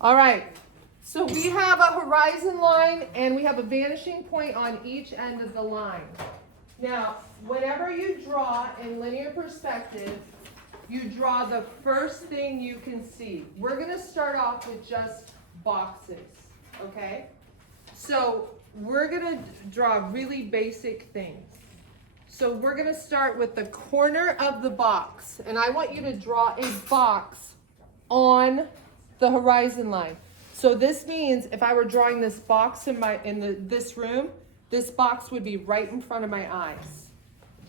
All right. So we have a horizon line and we have a vanishing point on each end of the line. Now, whenever you draw in linear perspective, you draw the first thing you can see. We're going to start off with just boxes, okay? So we're going to draw really basic things. So we're going to start with the corner of the box, and I want you to draw a box on the horizon line. So this means if I were drawing this box this room, this box would be right in front of my eyes.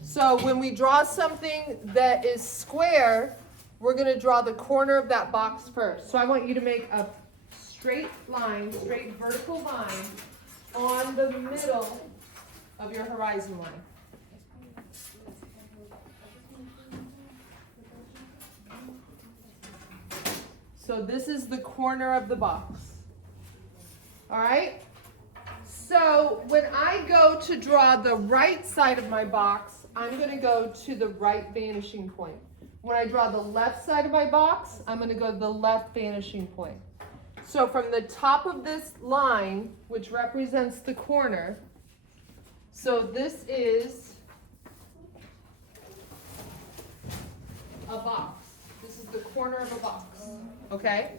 So when we draw something that is square, we're going to draw the corner of that box first. So I want you to make a straight line, straight vertical line on the middle of your horizon line. So this is the corner of the box. All right? So when I go to draw the right side of my box, I'm going to go to the right vanishing point. When I draw the left side of my box, I'm going to go to the left vanishing point. So from the top of this line, which represents the corner, so this is a box. This is the corner of a box. Okay?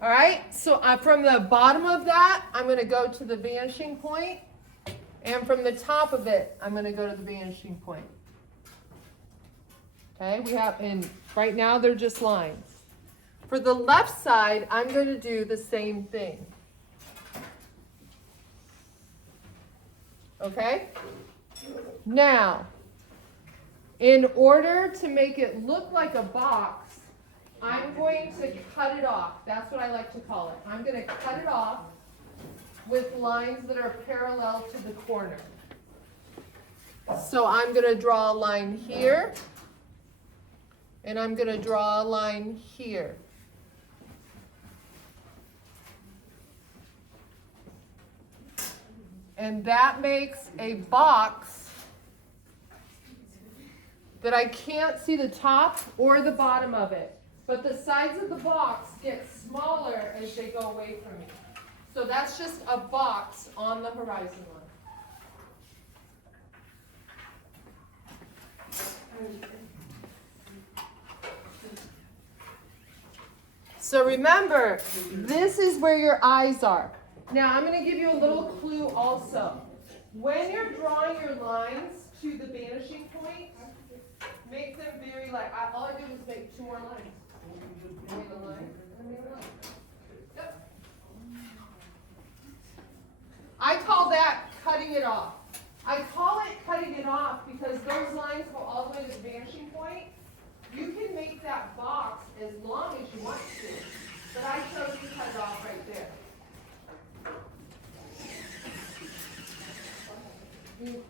All right, so from the bottom of that, I'm going to go to the vanishing point, and from the top of it, I'm going to go to the vanishing point. Okay, and right now they're just lines. For the left side, I'm going to do the same thing. Okay? Now, in order to make it look like a box, I'm going to cut it off. That's what I like to call it. I'm going to cut it off with lines that are parallel to the corner. So I'm going to draw a line here, and I'm going to draw a line here. And that makes a box that I can't see the top or the bottom of it. But the sides of the box get smaller as they go away from me. So that's just a box on the horizon line. So remember, this is where your eyes are. Now I'm going to give you a little clue also. When you're drawing your lines to the vanishing point, make them very light. All I did was make 2 more lines. Made a line, and made a line. Yep. I call that cutting it off. I call it cutting it off because those lines go all the way to the vanishing point. You can make that box as long as you want to, but I chose to cut it off right there. You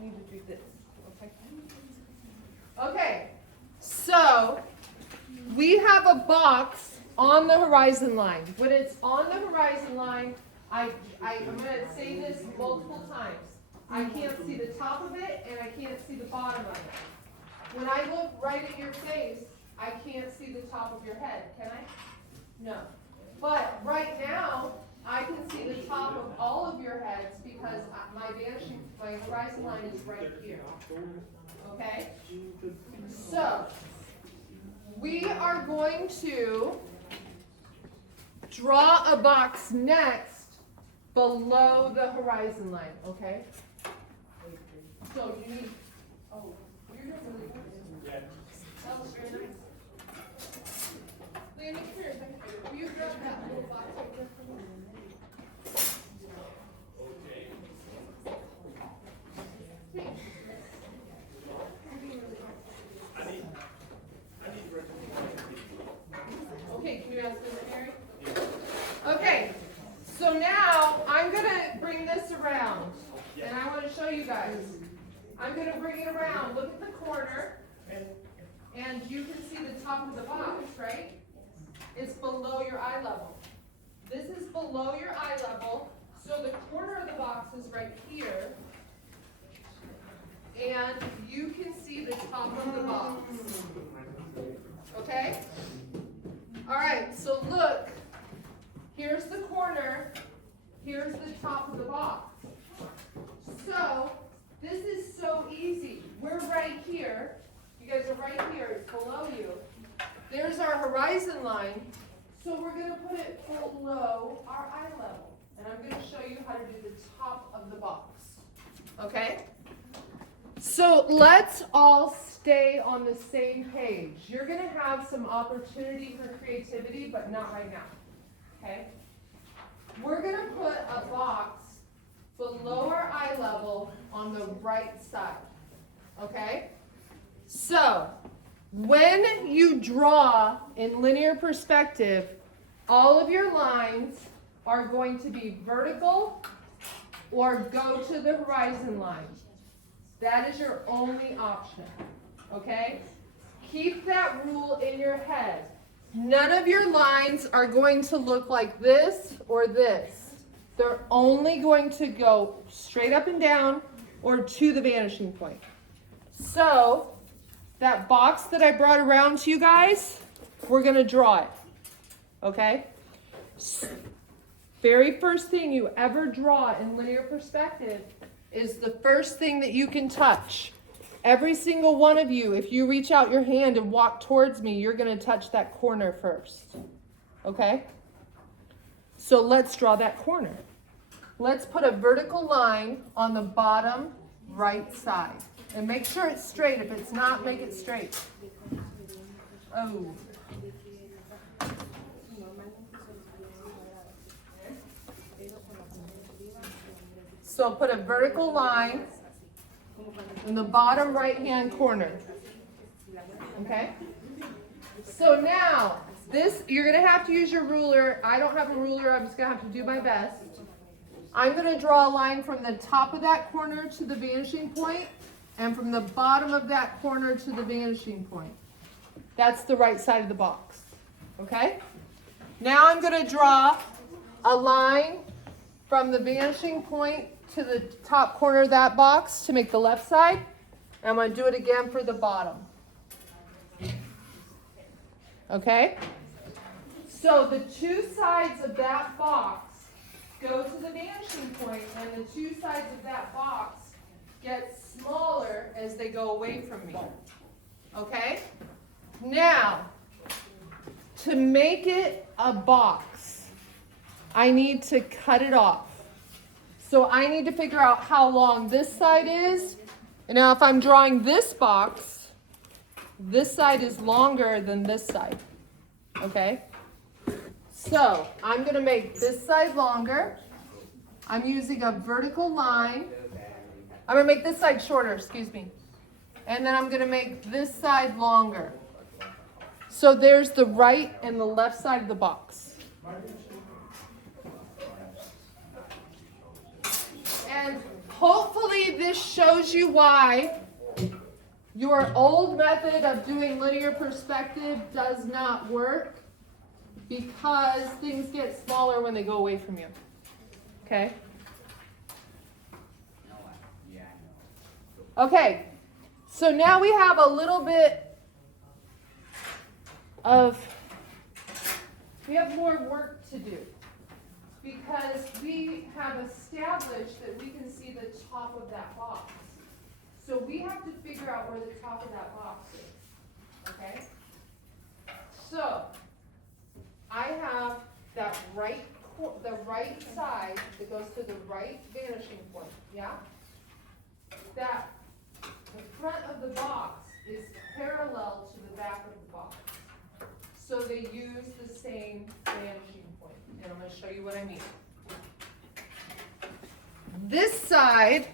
need to do this, okay? Okay, so we have a box on the horizon line. When it's on the horizon line, I'm going to say this multiple times. I can't see the top of it, and I can't see the bottom of it. When I look right at your face, I can't see the top of your head, can I? No. But right now, I can see the top of all of your heads because my horizon line is right here. Okay? So, we are going to draw a box next below the horizon line, okay? So you need, you're doing really good. Yeah. That was very nice. Leanne, come here. Will you grab that little box right there for me? Okay, can you ask this, Mary? Okay, so now I'm going to bring this around, and I want to show you guys. I'm going to bring it around. Look at the corner, and you can see the top of the box, right? It's below your eye level. This is below your eye level, so the corner of the box is right here, and you can see the top of the box. Okay? All right, so look here's the top of the box. So, this is so easy. We're right here. You guys are right here, it's below you. There's our horizon line. So we're going to put it below our eye level. And I'm going to show you how to do the top of the box. Okay? So let's all stay on the same page. You're going to have some opportunity for creativity, but not right now. Okay? We're going to put a box below our eye level on the right side. Okay? So, when you draw in linear perspective, all of your lines are going to be vertical or go to the horizon line. That is your only option. Okay? Keep that rule in your head. None of your lines are going to look like this or this. They're only going to go straight up and down or to the vanishing point. So, that box that I brought around to you guys, we're going to draw it. Okay? Very first thing you ever draw in linear perspective is the first thing that you can touch. Every single one of you, if you reach out your hand and walk towards me, you're going to touch that corner first. Okay? So let's draw that corner. Let's put a vertical line on the bottom right side. And make sure it's straight. If it's not, make it straight. Oh. So put a vertical line in the bottom right-hand corner. Okay? So now, you're going to have to use your ruler. I don't have a ruler. I'm just going to have to do my best. I'm going to draw a line from the top of that corner to the vanishing point and from the bottom of that corner to the vanishing point. That's the right side of the box. Okay? Now I'm going to draw a line from the vanishing point to the top corner of that box to make the left side. And I'm going to do it again for the bottom. Okay? So the two sides of that box go to the vanishing point, and the two sides of that box get smaller as they go away from me. Okay? Now, to make it a box, I need to cut it off. So I need to figure out how long this side is. And now if I'm drawing this box, this side is longer than this side. Okay? So I'm going to make this side longer. I'm using a vertical line. I'm going to make this side shorter, excuse me. And then I'm going to make this side longer. So there's the right and the left side of the box. And hopefully this shows you why your old method of doing linear perspective does not work, because things get smaller when they go away from you. Okay? Okay, so now we have a little bit we have more work to do, because we have established that we can see the top of that box. So we have to figure out where the top of that box is. Okay? So I have that the right side that goes to the right vanishing point. Yeah? That the front of the box is parallel to the back of the box. So they use the same vanishing point. And I'm going to show you what I mean. This side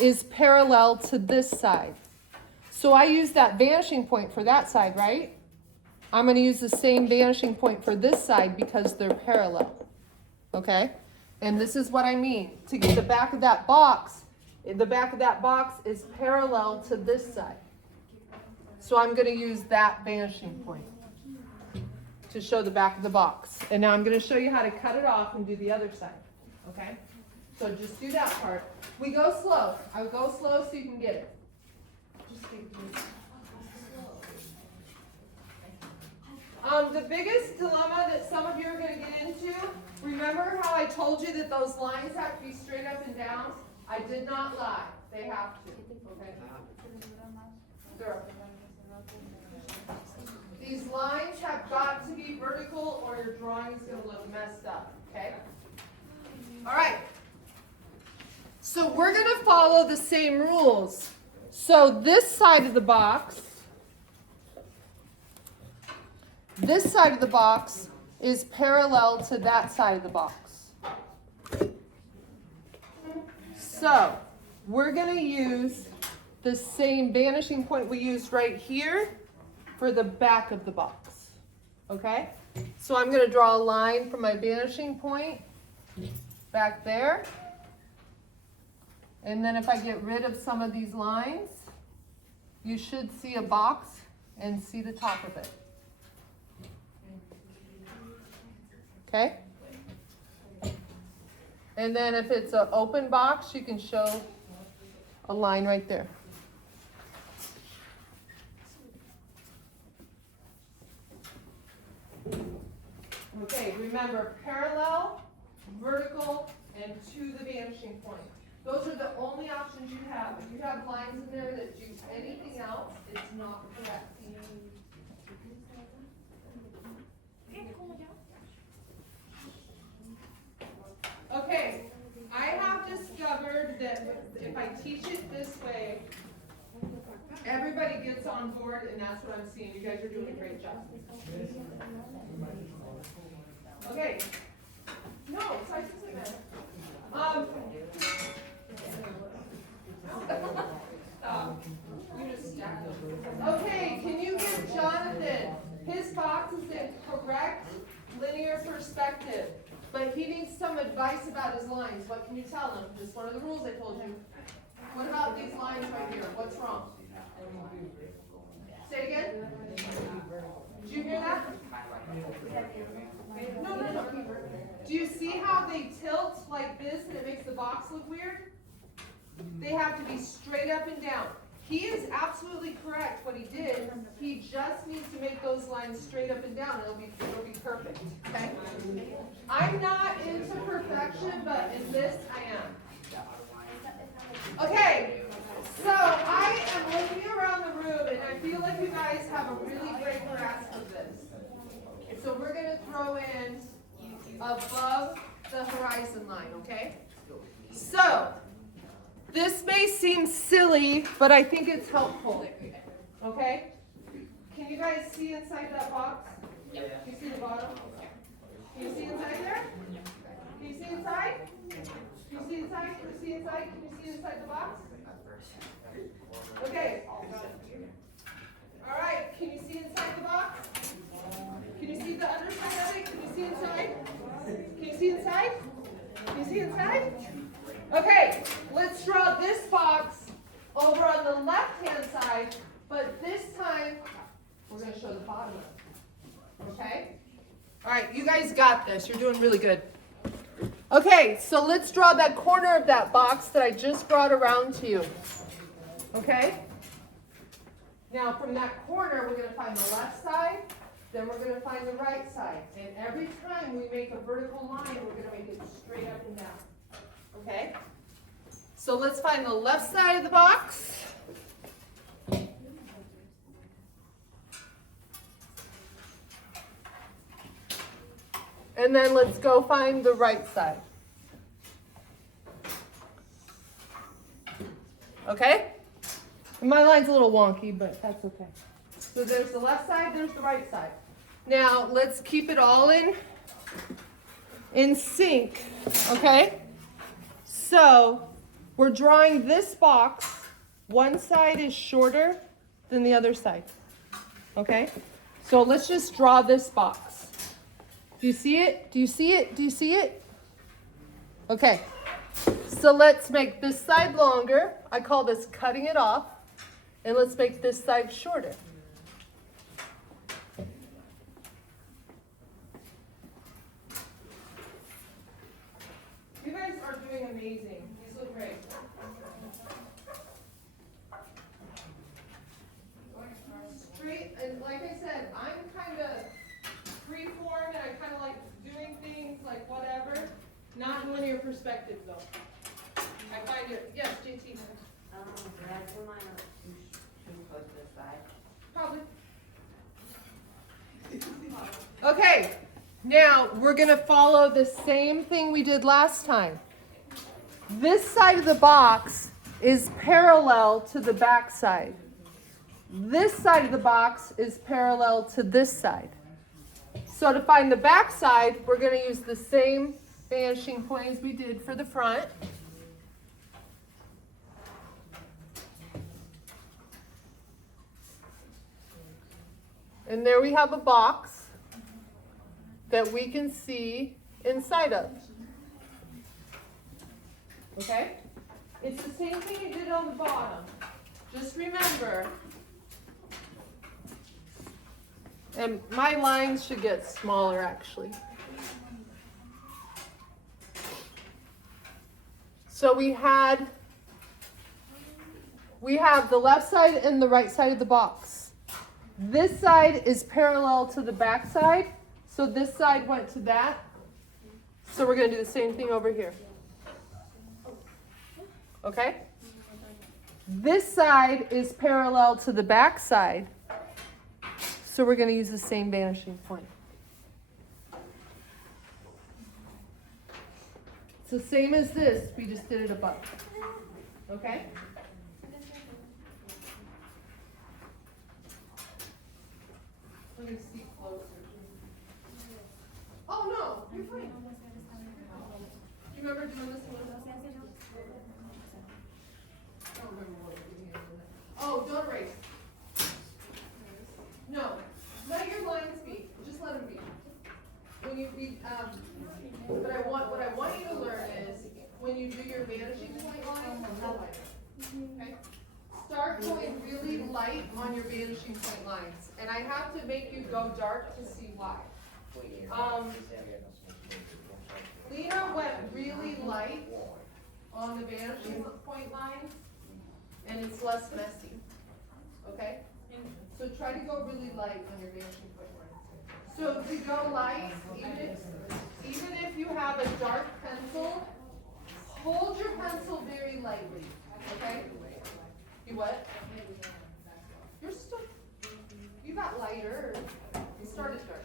is parallel to this side. So I use that vanishing point for that side, right? I'm going to use the same vanishing point for this side because they're parallel. Okay? And this is what I mean. To get the back of that box, the back of that box is parallel to this side. So I'm going to use that vanishing point to show the back of the box. And now I'm going to show you how to cut it off and do the other side. Okay? So just do that part. We go slow. I would go slow so you can get it. Just do The biggest dilemma that some of you are going to get into, remember how I told you that those lines have to be straight up and down? I did not lie. They have to. Okay. Sure. These lines have got to be vertical or your drawing is going to look messed up. Okay? All right. So we're going to follow the same rules. So this side of the box, is parallel to that side of the box. So we're going to use the same vanishing point we used right here for the back of the box. Okay? So I'm going to draw a line from my vanishing point back there. And then if I get rid of some of these lines, you should see a box and see the top of it. Okay? And then if it's an open box, you can show a line right there. Okay, remember parallel, vertical, and to the vanishing point. Those are the only options you have. If you have lines in there that do anything else, it's not correct. Okay, I have discovered that if I teach it this way, everybody gets on board, and that's what I'm seeing. You guys are doing a great job. Okay. No, it's like just a minute. You just stacked them. Okay, can you give Jonathan, his box is in correct linear perspective, but he needs some advice about his lines. What can you tell him? Just one of the rules I told you. What about these lines right here? What's wrong? Say it again. Did you hear that? No. Do you see how they tilt like this and it makes the box look weird? They have to be straight up and down. He is absolutely correct what he did. He just needs to make those lines straight up and down. It'll be perfect. Okay? I'm not into perfection, but in this I am. Okay, so I am looking around the room and I feel like you guys have a really great grasp of this. So we're going to throw in above the horizon line, okay? So, this may seem silly, but I think it's helpful, okay? Can you guys see inside that box? Can you see the bottom? Can you see inside there? Can you see inside? Can you see inside? Can you see inside? Can you see inside the box? Okay. All right, can you see inside the box? Can you see the underside of it? Can you see inside? Can you see inside? Can you see inside? Okay, let's draw this box over on the left-hand side, but this time we're going to show the bottom of it. Okay? All right, you guys got this. You're doing really good. Okay, so let's draw that corner of that box that I just brought around to you. Okay? Now, from that corner, we're going to find the left side, then we're going to find the right side. And every time we make a vertical line, we're going to make it straight up and down. Okay? So let's find the left side of the box. And then let's go find the right side. Okay? And my line's a little wonky, but that's okay. So there's the left side, there's the right side. Now let's keep it all in sync, okay? So we're drawing this box. One side is shorter than the other side, okay? So let's just draw this box. Do you see it? Do you see it? Do you see it? Okay. So let's make this side longer. I call this cutting it off. And let's make this side shorter. You guys are doing amazing. These look great. Straight, and like I said, I'm kind of Okay, now we're gonna follow the same thing we did last time. This side of the box is parallel to the back side. This side of the box is parallel to this side. So to find the back side, we're going to use the same vanishing point as we did for the front. And there we have a box that we can see inside of. Okay? It's the same thing you did on the bottom. Just remember, and my lines should get smaller actually. So we have the left side and the right side of the box. This side is parallel to the back side, so this side went to that. So we're going to do the same thing over here. Okay? This side is parallel to the back side, so we're going to use the same vanishing point. It's the same as this, we just did it above. Okay? Let me speak closer. Oh no, you're fine. Do you remember doing this one? I don't remember what we did. Oh, don't erase. No, let your lines be. Just let them be. When you what I want you to learn is when you do your vanishing point line, okay? Start going really light on your vanishing point lines, and I have to make you go dark to see why. Lena went really light on the vanishing point lines, and it's less messy. Okay? So try to go really light on your vanishing point lines. So to go light, even if you have a dark pencil, hold your pencil very lightly. Okay? You what? You're still, you got lighter. You started dark.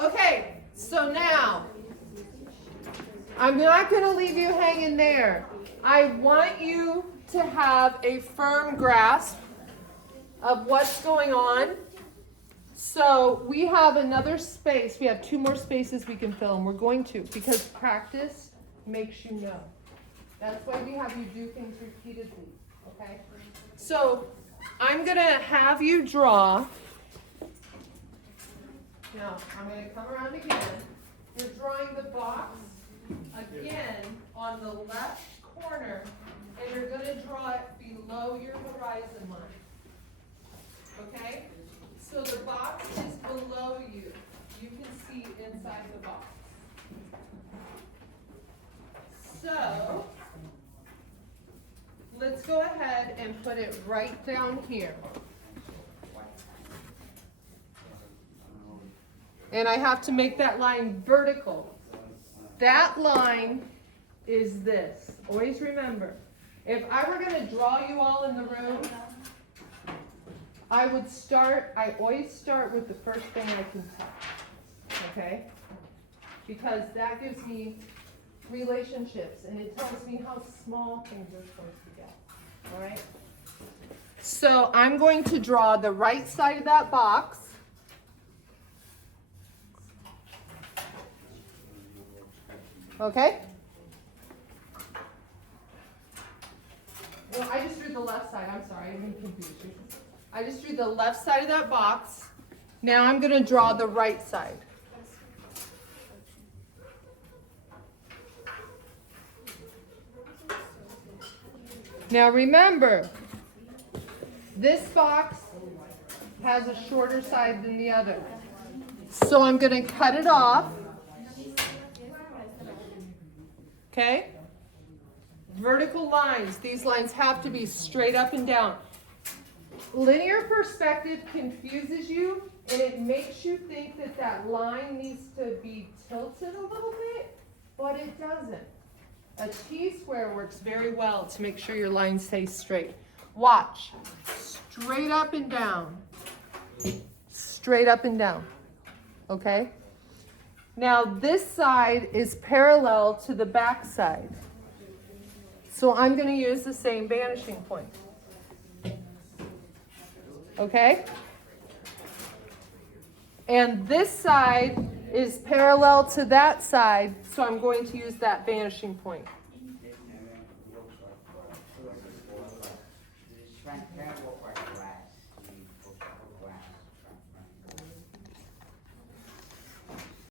Okay, so now, I'm not going to leave you hanging there. I want you to have a firm grasp of what's going on. So we have another space. We have 2 more spaces we can fill, and we're going to, because practice makes you know. That's why we have you do things repeatedly, okay? So I'm going to have you draw. Now, I'm going to come around again. You're drawing the box again on the left corner, and you're going to draw it below your horizon line. Okay? So the box is below you. You can see inside the box. So, let's go ahead and put it right down here. And I have to make that line vertical. That line is this. Always remember, if I were going to draw you all in the room, I always start with the first thing I can touch. Okay? Because that gives me relationships, and it tells me how small things are supposed to get. All right? So I'm going to draw the right side of that box. Okay? Well, I just drew the left side. I'm sorry, I didn't confuse you. I just drew the left side of that box. Now I'm going to draw the right side. Now remember, this box has a shorter side than the other. So I'm going to cut it off. Okay? Vertical lines. These lines have to be straight up and down. Linear perspective confuses you, and it makes you think that that line needs to be tilted a little bit, but it doesn't. A T-square works very well to make sure your line stays straight. Watch. Straight up and down. Straight up and down. okay? Now this side is parallel to the back side. So I'm going to use the same vanishing point. Okay? And this side is parallel to that side, so I'm going to use that vanishing point.